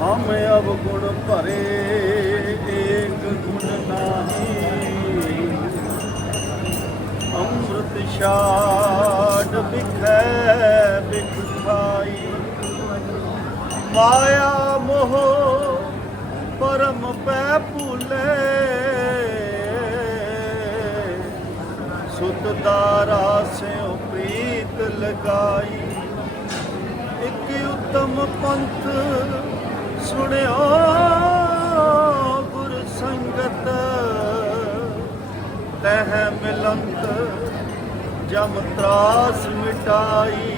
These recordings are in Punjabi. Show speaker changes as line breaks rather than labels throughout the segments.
ਹਮ ਅਬ ਗੁਣ ਭਰੇ ਏਕ ਗੁਣ ਨਾਹੀ। ਅੰਮ੍ਰਿਤ ਛਾੜ ਬਿਖੈ ਬਿਖ ਖਾਈ। ਮਾਇਆ ਮੋਹ ਪਰਮ ਪੈ ਭੁਲੇ। ਸੁਤ ਦਾਰਾ ਸਿਉ ਪ੍ਰੀਤ ਲਗਾਈ। ਇਕ ਉਤਮ ਪੰਥ ਸੁਣਿਓ ਗੁਰ ਸੰਗਤ। ਤਹ ਮਿਲੰਤ, ਜਮ ਤਰਾਸ ਮਿਟਾਈ।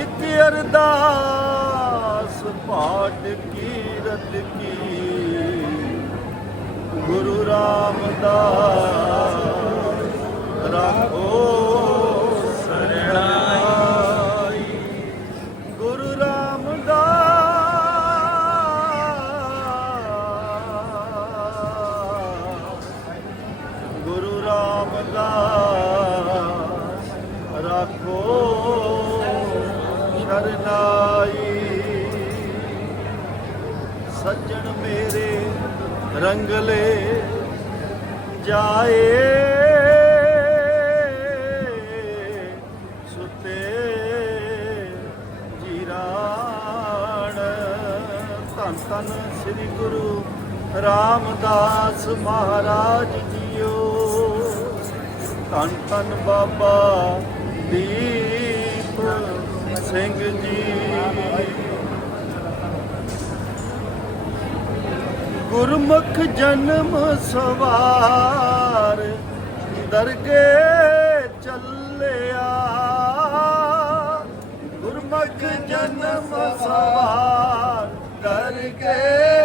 ਇੱਕ ਅਰਦਾਸ ਪਾਠ ਕੀਰਤ ਕੀ। ਗੁਰੂ ਰਾਮਦਾਸ, ਰੱਖੋ ਸ਼ਰਨਾਈ ਸੱਜਣ ਮੇਰੇ ਰੰਗਲੇ ਜਾਏ। ਸੁਤੇ ਜੀਰਾਣ। ਧੰਨ ਧੰਨ ਸ੍ਰੀ ਗੁਰੂ ਰਾਮਦਾਸ ਮਹਾਰਾਜ ਜੀਓ। ਧੰਨ ਧੰਨ ਬਾਬਾ ਗੁਰਮੁਖ ਜਨਮ ਸਵਾਰ ਦਰਗੇ ਚੱਲਿਆ। ਗੁਰਮੁਖ ਜਨਮ ਸਵਾਰ ਦਰਗੇ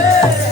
Yeah.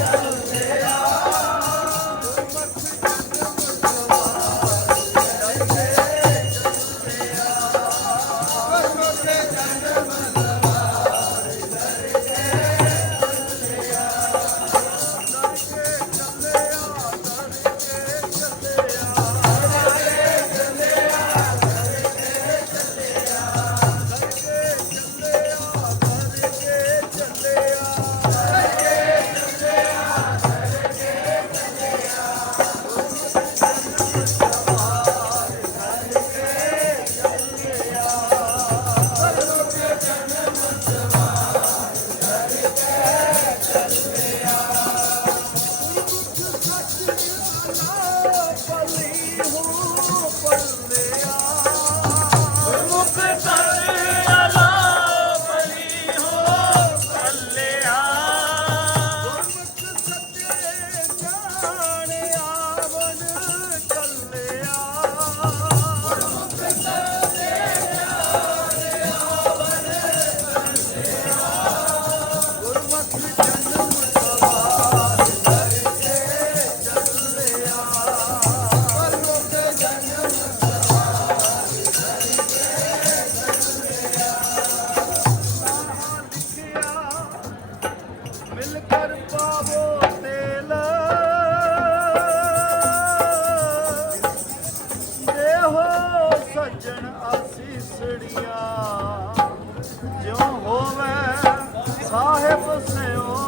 ਹੋਵੇ ਸਾਹਿਬ ਸਿਓ